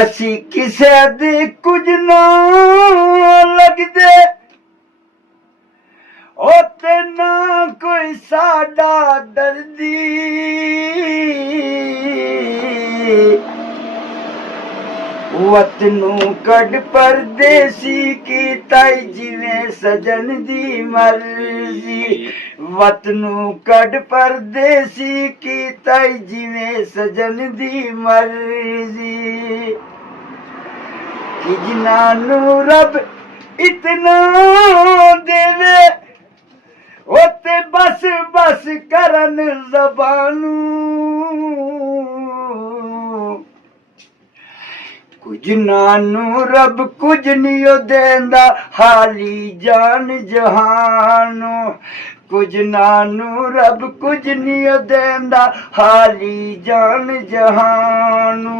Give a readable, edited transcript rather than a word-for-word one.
असी किसे दे कुछ ना लगदे ओते ना कोई साडा दर्दी वतनू कड परदेसी की ताई जिवें सजन दी मर्जी वतनू कड परदेसी की ताई जिवें सजन दी मर्जी कि जिन्हानू रब इतना देवे ओते बस बस करन ज़बानू कुछ नानू रब कुछ नहीं देंदा हाली जान जहानू कुछ नानू रब कुछ नहीं देंदा हाली जान जहानू